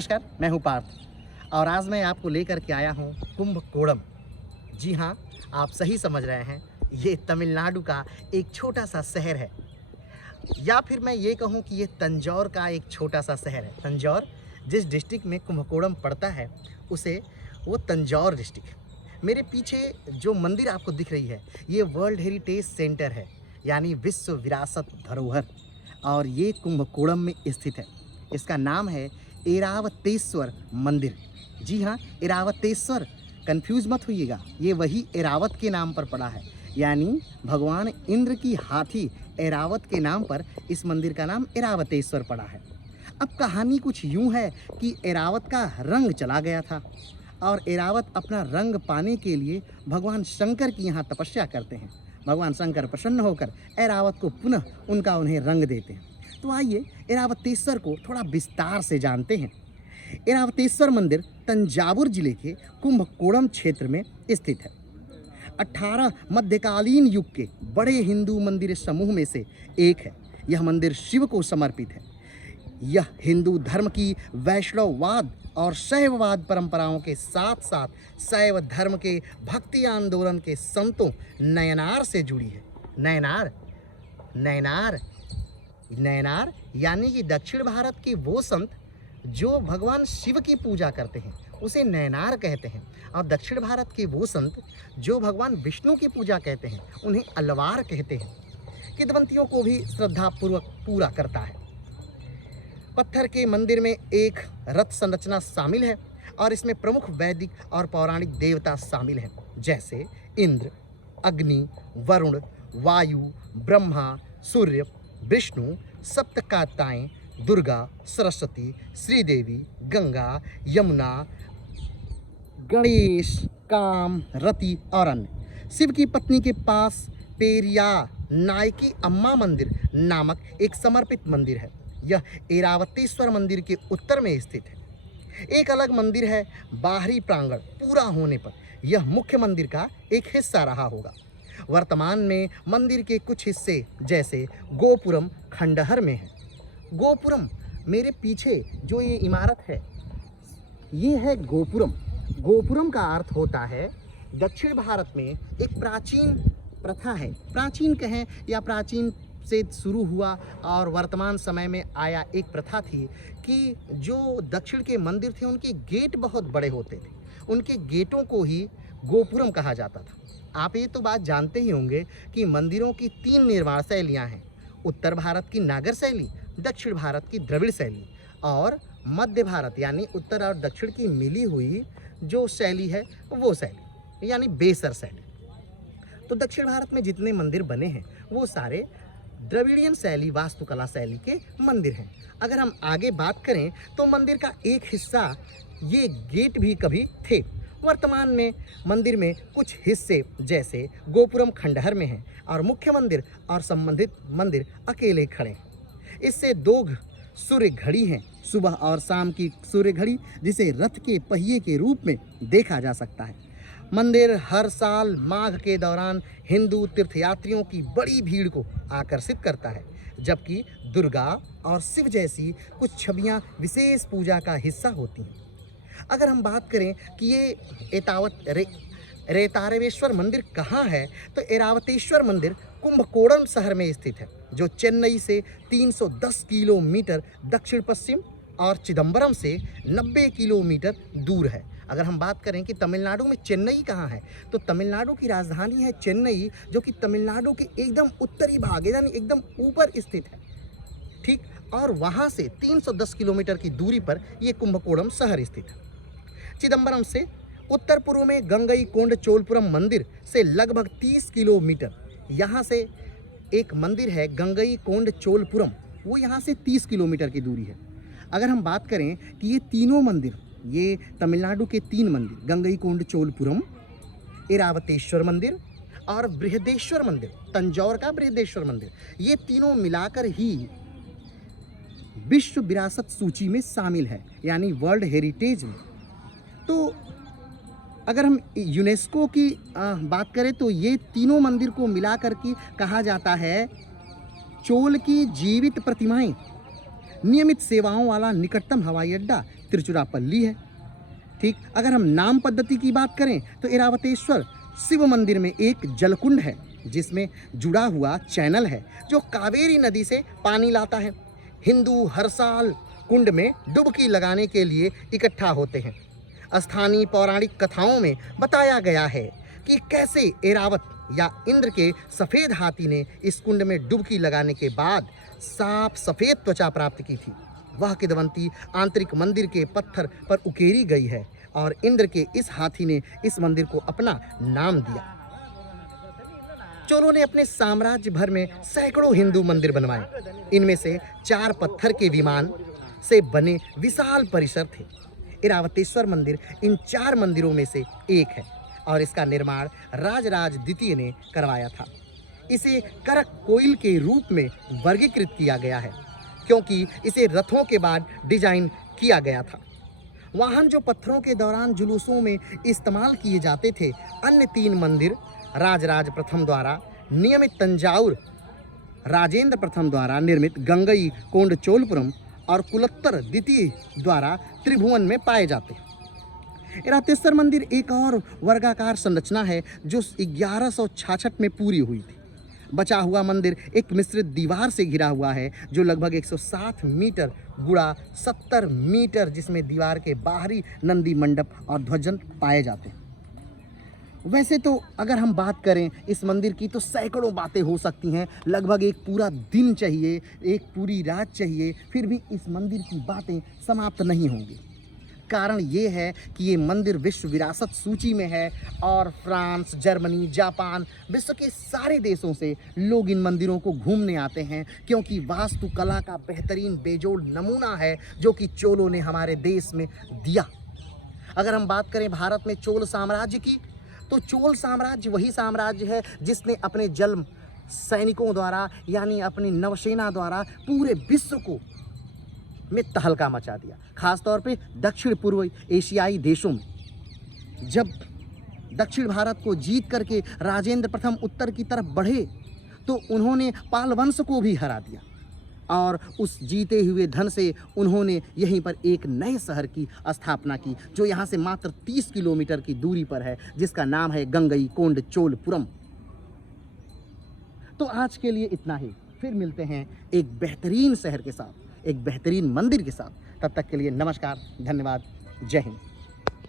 नमस्कार, मैं हूँ पार्थ और आज मैं आपको लेकर के आया हूँ कुंभकोणम। जी हाँ, आप सही समझ रहे हैं, ये तमिलनाडु का एक छोटा सा शहर है, या फिर मैं ये कहूँ कि ये तंजौर का एक छोटा सा शहर है। तंजौर जिस डिस्ट्रिक्ट में कुंभकोणम पड़ता है उसे वो तंजौर डिस्ट्रिक्ट। मेरे पीछे जो मंदिर आपको दिख रही है ये वर्ल्ड हेरिटेज सेंटर है, यानी विश्व विरासत धरोहर, और ये कुंभकोणम में स्थित है। इसका नाम है ऐरावतेश्वर मंदिर। जी हाँ, ऐरावतेश्वर, कंफ्यूज मत होइएगा, ये वही ऐरावत के नाम पर पड़ा है, यानी भगवान इंद्र की हाथी ऐरावत के नाम पर इस मंदिर का नाम ऐरावतेश्वर पड़ा है। अब कहानी कुछ यूं है कि ऐरावत का रंग चला गया था और ऐरावत अपना रंग पाने के लिए भगवान शंकर की यहाँ तपस्या करते हैं। भगवान शंकर प्रसन्न होकर ऐरावत को पुनः उन्हें रंग देते हैं। तो आइए ऐरावतेश्वर को थोड़ा विस्तार से जानते हैं। ऐरावतेश्वर मंदिर तंजावुर जिले के कुंभकोणम क्षेत्र में स्थित है। 18 मध्यकालीन युग के बड़े हिंदू मंदिर समूह में से एक है। यह मंदिर शिव को समर्पित है। यह हिंदू धर्म की वैष्णववाद और शैववाद परंपराओं के साथ साथ शैव धर्म के भक्ति आंदोलन के संतों नयनार से जुड़ी है। नयनार नयनार नयनार यानी कि दक्षिण भारत के वो संत जो भगवान शिव की पूजा करते हैं उसे नयनार कहते हैं, और दक्षिण भारत के वो संत जो भगवान विष्णु की पूजा कहते हैं उन्हें अलवार कहते हैं। किंवदंतियों को भी श्रद्धापूर्वक पूरा करता है। पत्थर के मंदिर में एक रथ संरचना शामिल है और इसमें प्रमुख वैदिक और पौराणिक देवता शामिल हैं, जैसे इंद्र, अग्नि, वरुण, वायु, ब्रह्मा, सूर्य, विष्णु, सप्तकात्ताएं, दुर्गा, सरस्वती, श्रीदेवी, गंगा, यमुना, गणेश, काम, रति और अन्य। शिव की पत्नी के पास पेरिया नायकी अम्मा मंदिर नामक एक समर्पित मंदिर है। यह ऐरावतेश्वर मंदिर के उत्तर में स्थित है। एक अलग मंदिर है। बाहरी प्रांगण पूरा होने पर यह मुख्य मंदिर का एक हिस्सा रहा होगा। वर्तमान में मंदिर के कुछ हिस्से जैसे गोपुरम खंडहर में है। गोपुरम, मेरे पीछे जो ये इमारत है ये है गोपुरम। गोपुरम का अर्थ होता है दक्षिण भारत में एक प्राचीन प्रथा है, प्राचीन कहें या प्राचीन से शुरू हुआ और वर्तमान समय में आया एक प्रथा थी कि जो दक्षिण के मंदिर थे उनके गेट बहुत बड़े होते थे, उनके गेटों को ही गोपुरम कहा जाता था। आप ये तो बात जानते ही होंगे कि मंदिरों की 3 निर्माण शैलियाँ हैं, उत्तर भारत की नागर शैली, दक्षिण भारत की द्रविड़ शैली और मध्य भारत यानी उत्तर और दक्षिण की मिली हुई जो शैली है वो शैली यानी बेसर शैली। तो दक्षिण भारत में जितने मंदिर बने हैं वो सारे द्रविड़ियन शैली वास्तुकला शैली के मंदिर हैं। अगर हम आगे बात करें तो मंदिर का एक हिस्सा ये गेट भी कभी थे। वर्तमान में मंदिर में कुछ हिस्से जैसे गोपुरम खंडहर में हैं और मुख्य मंदिर और संबंधित मंदिर अकेले खड़े हैं। इससे 2 सूर्य घड़ी हैं, सुबह और शाम की सूर्य घड़ी, जिसे रथ के पहिए के रूप में देखा जा सकता है। मंदिर हर साल माघ के दौरान हिंदू तीर्थयात्रियों की बड़ी भीड़ को आकर्षित करता है, जबकि दुर्गा और शिव जैसी कुछ छवियां विशेष पूजा का हिस्सा होती हैं। अगर हम बात करें कि ये ऐरावतेश्वर मंदिर कहाँ है, तो ऐरावतेश्वर मंदिर कुंभकोणम शहर में स्थित है, जो चेन्नई से 310 किलोमीटर दक्षिण पश्चिम और चिदम्बरम से 90 किलोमीटर दूर है। अगर हम बात करें कि तमिलनाडु में चेन्नई कहाँ है, तो तमिलनाडु की राजधानी है चेन्नई, जो कि तमिलनाडु के एकदम उत्तरी भाग यानी एकदम ऊपर स्थित है, ठीक। और वहाँ से 310 किलोमीटर की दूरी पर यह कुंभकोणम शहर स्थित है। चिदम्बरम से उत्तर पूर्व में गंगई कोंड चोलपुरम मंदिर से लगभग 30 किलोमीटर, यहाँ से एक मंदिर है गंगई कोंड चोलपुरम, वो यहाँ से 30 किलोमीटर की दूरी है। अगर हम बात करें कि ये तीनों मंदिर, ये तमिलनाडु के 3 मंदिर गंगई कोंड चोलपुरम, ऐरावतेश्वर मंदिर और बृहदेश्वर मंदिर, तंजौर का बृहदेश्वर मंदिर, ये तीनों मिलाकर ही विश्व विरासत सूची में शामिल है, यानी वर्ल्ड हेरिटेज में। तो अगर हम यूनेस्को की बात करें तो ये तीनों मंदिर को मिलाकर के कहा जाता है चोल की जीवित प्रतिमाएं। नियमित सेवाओं वाला निकटतम हवाई अड्डा तिरुचिरापल्ली है। ठीक, अगर हम नाम पद्धति की बात करें तो ऐरावतेश्वर शिव मंदिर में एक जलकुंड है जिसमें जुड़ा हुआ चैनल है जो कावेरी नदी से पानी लाता है। हिंदू हर साल कुंड में डुबकी लगाने के लिए इकट्ठा होते हैं। स्थानीय पौराणिक कथाओं में बताया गया है कि कैसे ऐरावत या इंद्र के सफ़ेद हाथी ने इस कुंड में डुबकी लगाने के बाद साफ सफ़ेद त्वचा प्राप्त की थी। वह किदवंती आंतरिक मंदिर के पत्थर पर उकेरी गई है और इंद्र के इस हाथी ने इस मंदिर को अपना नाम दिया। चोलों ने अपने साम्राज्य भर में सैकड़ों हिंदू मंदिर बनवाए। इनमें से 4 पत्थर के विमान से बने विशाल परिसर थे। ऐरावतेश्वर मंदिर इन 4 मंदिरों में से एक है और इसका निर्माण राजराज द्वितीय ने करवाया था। इसे करक कोइल के रूप में वर्गीकृत किया गया है क्योंकि इसे रथों के बाद डिजाइन किया गया था। वाहन जो पत्थरों के दौरान जुलूसों में इस्तेमाल किए जाते थे। अन्य 3 मंदिर राजराज प्रथम द्वारा नियमित तंजाउर, राजेंद्र प्रथम द्वारा निर्मित गंगई कोंड चोलपुरम और कुलत्तर द्वितीय द्वारा त्रिभुवन में पाए जाते हैं। ऐरावतेश्वर मंदिर एक और वर्गाकार संरचना है जो 1166 में पूरी हुई थी। बचा हुआ मंदिर एक मिश्रित दीवार से घिरा हुआ है जो लगभग 160 मीटर गुणा 70 मीटर, जिसमें दीवार के बाहरी नंदी मंडप और ध्वजन पाए जाते हैं। वैसे तो अगर हम बात करें इस मंदिर की तो सैकड़ों बातें हो सकती हैं। लगभग एक पूरा दिन चाहिए, एक पूरी रात चाहिए, फिर भी इस मंदिर की बातें समाप्त नहीं होंगी। कारण ये है कि ये मंदिर विश्व विरासत सूची में है और फ्रांस, जर्मनी, जापान, विश्व के सारे देशों से लोग इन मंदिरों को घूमने आते हैं क्योंकि वास्तुकला का बेहतरीन बेजोड़ नमूना है जो कि चोलों ने हमारे देश में दिया। अगर हम बात करें भारत में चोल साम्राज्य की, तो चोल साम्राज्य वही साम्राज्य है जिसने अपने जल सैनिकों द्वारा यानी अपनी नौसेना द्वारा पूरे विश्व को में तहलका मचा दिया। खासतौर पे दक्षिण पूर्व एशियाई देशों में जब दक्षिण भारत को जीत करके राजेंद्र प्रथम उत्तर की तरफ बढ़े तो उन्होंने पाल वंश को भी हरा दिया और उस जीते हुए धन से उन्होंने यहीं पर एक नए शहर की स्थापना की जो यहाँ से मात्र 30 किलोमीटर की दूरी पर है, जिसका नाम है गंगई कोंड चोलपुरम। तो आज के लिए इतना ही, फिर मिलते हैं एक बेहतरीन शहर के साथ, एक बेहतरीन मंदिर के साथ। तब तक के लिए नमस्कार, धन्यवाद, जय हिंद।